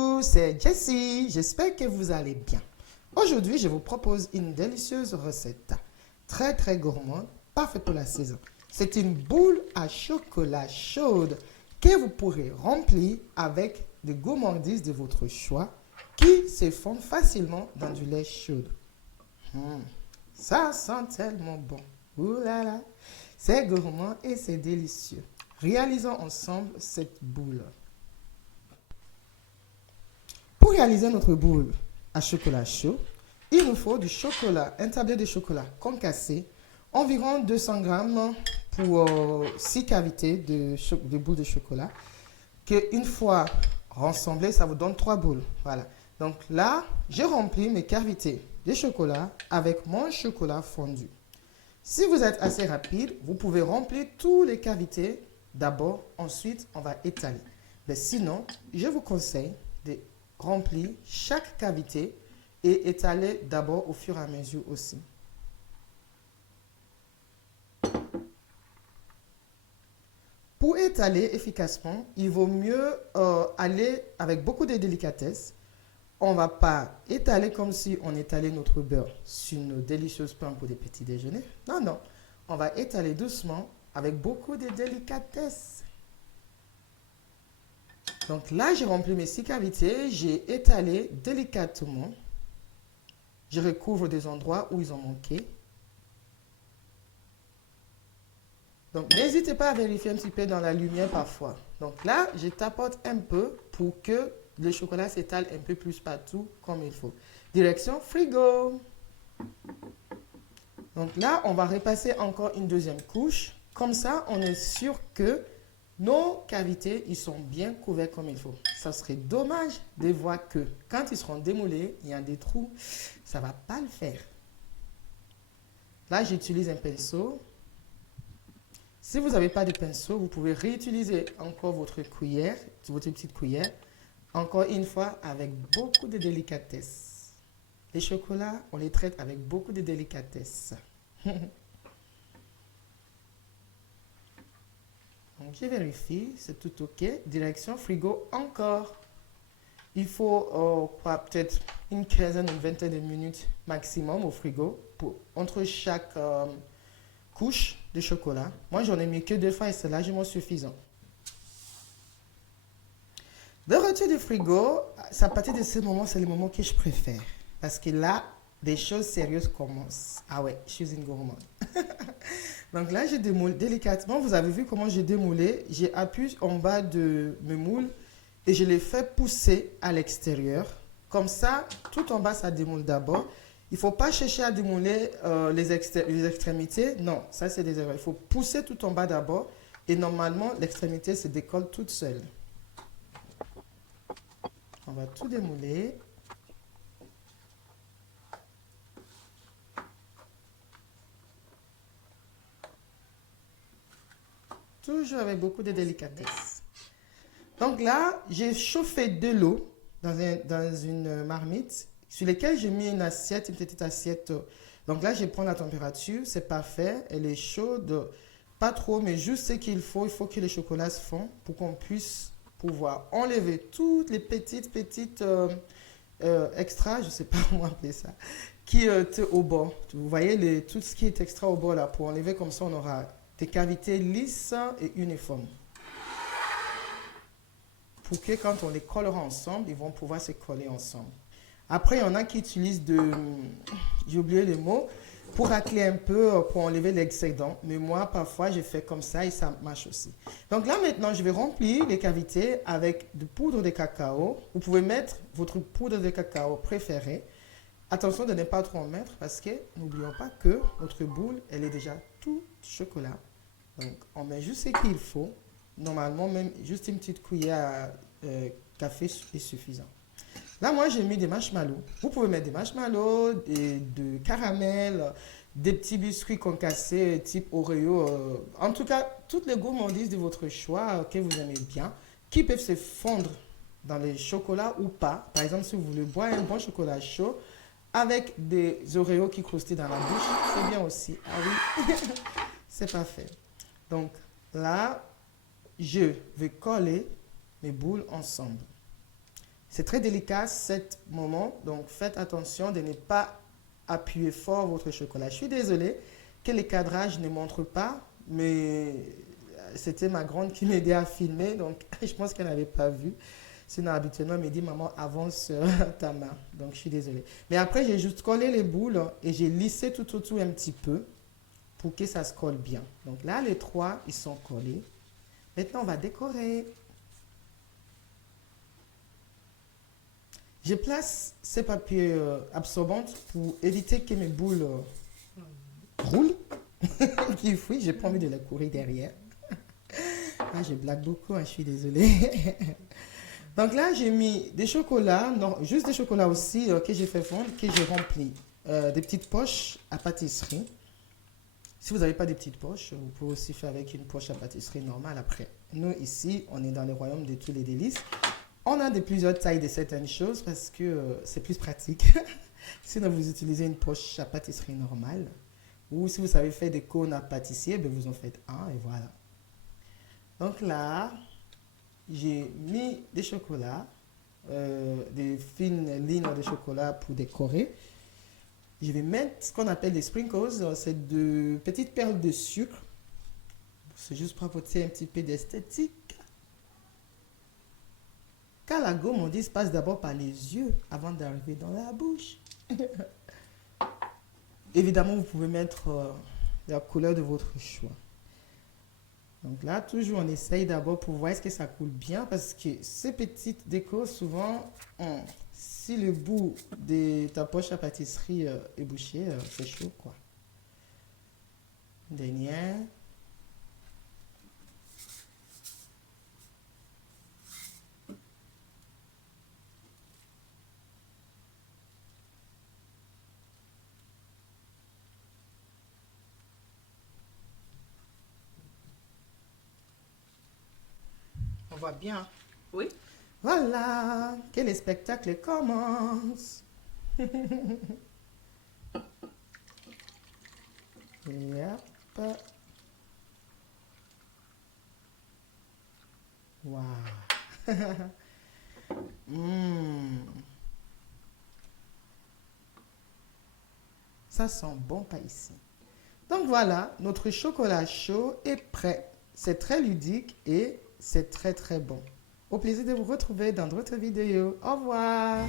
Bonjour, c'est Jessie. J'espère que vous allez bien. Aujourd'hui, je vous propose une délicieuse recette. Très très gourmande, parfaite pour la saison. C'est une boule à chocolat chaude que vous pourrez remplir avec des gourmandises de votre choix qui se font facilement dans du lait chaud. Hmm, Ça sent tellement bon. Ouh là là, c'est gourmand et c'est délicieux. Réalisons ensemble cette boule. Pour réaliser notre boule à chocolat chaud, il nous faut du chocolat, un tablé de chocolat concassé, environ 200 grammes pour 6 cavités de boules de chocolat, que une fois rassemblées, ça vous donne 3 boules. Voilà. Donc là, j'ai rempli mes cavités de chocolat avec mon chocolat fondu. Si vous êtes assez rapide, vous pouvez remplir toutes les cavités d'abord, ensuite on va étaler. Mais sinon, je vous conseille de remplir chaque cavité et étaler d'abord au fur et à mesure aussi. Pour étaler efficacement, il vaut mieux aller avec beaucoup de délicatesse. On ne va pas étaler comme si on étalait notre beurre sur nos délicieuses pains pour des petits déjeuners. Non, non. On va étaler doucement avec beaucoup de délicatesse. Donc là, j'ai rempli mes 6 cavités. J'ai étalé délicatement. Je recouvre des endroits où ils ont manqué. Donc, n'hésitez pas à vérifier un petit peu dans la lumière parfois. Donc là, je tapote un peu pour que le chocolat s'étale un peu plus partout comme il faut. Direction frigo. Donc là, on va repasser encore une deuxième couche. Comme ça, on est sûr que nos cavités, ils sont bien couverts comme il faut. Ça serait dommage de voir que quand ils seront démoulés, il y a des trous. Ça ne va pas le faire. Là, j'utilise un pinceau. Si vous n'avez pas de pinceau, vous pouvez réutiliser encore votre cuillère, votre petite cuillère, encore une fois avec beaucoup de délicatesse. Les chocolats, on les traite avec beaucoup de délicatesse. Donc, je vérifie, c'est tout OK. Direction frigo encore. Il faut peut-être une quinzaine ou une vingtaine de minutes maximum au frigo entre chaque couche de chocolat. Moi, j'en ai mis que 2 fois et c'est largement suffisant. De retour du frigo, à partir de ce moment, c'est le moment que je préfère. Parce que là, des choses sérieuses commencent. Ah ouais, je suis une gourmande. Donc là, je démoule délicatement. Vous avez vu comment j'ai démoulé. J'ai appuyé en bas de mes moules et je les fais pousser à l'extérieur. Comme ça, tout en bas, ça démoule d'abord. Il ne faut pas chercher à démouler les extrémités. Non, ça c'est des erreurs. Il faut pousser tout en bas d'abord. Et normalement, l'extrémité se décolle toute seule. On va tout démouler. Toujours avec beaucoup de délicatesse. Donc là, j'ai chauffé de l'eau dans une marmite sur laquelle j'ai mis une assiette, une petite assiette. Donc là, je prends la température, c'est parfait, elle est chaude, pas trop, mais juste ce qu'il faut. Il faut que les chocolats se fondent pour qu'on puisse pouvoir enlever toutes les petites extra, je ne sais pas comment appeler ça, qui est au bord. Vous voyez tout ce qui est extra au bord là, pour enlever comme ça, on aura des cavités lisses et uniformes. Pour que quand on les collera ensemble, ils vont pouvoir se coller ensemble. Après, il y en a qui utilisent j'ai oublié le mot, pour racler un peu, pour enlever l'excédent. Mais moi, parfois, je fais comme ça et ça marche aussi. Donc là, maintenant, je vais remplir les cavités avec de poudre de cacao. Vous pouvez mettre votre poudre de cacao préférée. Attention de ne pas trop en mettre parce que n'oublions pas que notre boule, elle est déjà tout chocolat. Donc, on met juste ce qu'il faut. Normalement, même juste une petite cuillère à café est suffisant. Là, moi, j'ai mis des marshmallows. Vous pouvez mettre des marshmallows, de caramel, des petits biscuits concassés type Oreo. En tout cas, toutes les gourmandises de votre choix que vous aimez bien, qui peuvent se fondre dans les chocolats ou pas. Par exemple, si vous voulez boire un bon chocolat chaud avec des Oreos qui croustillent dans la bouche, c'est bien aussi. Ah oui, c'est parfait. Donc là, je vais coller mes boules ensemble. C'est très délicat, ce moment, donc faites attention de ne pas appuyer fort votre chocolat. Je suis désolée que les cadrages ne montrent pas, mais c'était ma grande qui m'aidait à filmer, donc je pense qu'elle n'avait pas vu. Sinon, habituellement, elle me dit, maman, avance ta main. Donc, je suis désolée. Mais après, j'ai juste collé les boules et j'ai lissé tout autour un petit peu pour que ça se colle bien. Donc là, les trois, ils sont collés. Maintenant, on va décorer. Je place ces papiers absorbants pour éviter que mes boules roulent. Qui fouillent, j'ai pas envie de les courir derrière. Ah, je blague beaucoup, hein, je suis désolée. Donc là, j'ai mis des chocolats, non, juste des chocolats aussi que j'ai fait fondre, que j'ai rempli. Des petites poches à pâtisserie. Si vous n'avez pas des petites poches, vous pouvez aussi faire avec une poche à pâtisserie normale après. Nous, ici, on est dans le royaume de tous les délices. On a de plusieurs tailles de certaines choses parce que c'est plus pratique. Sinon, vous utilisez une poche à pâtisserie normale. Ou si vous savez faire des cônes à pâtissier, ben vous en faites un et voilà. Donc là, j'ai mis des chocolats, des fines lignes de chocolat pour décorer. Je vais mettre ce qu'on appelle des sprinkles, c'est de petites perles de sucre. C'est juste pour apporter un petit peu d'esthétique. Car la gomme, on dit, se passe d'abord par les yeux avant d'arriver dans la bouche. Évidemment, vous pouvez mettre la couleur de votre choix. Donc là, toujours, on essaye d'abord pour voir est-ce que ça coule bien parce que ces petites décos, souvent, si le bout de ta poche à pâtisserie est bouché, c'est chaud, quoi. Dernière. On voit bien. Oui. Voilà, que le spectacle commence. Et hop. Wow. Ça sent bon pas ici. Donc voilà, notre chocolat chaud est prêt. C'est très ludique et c'est très très bon. Au plaisir de vous retrouver dans d'autres vidéos. Au revoir.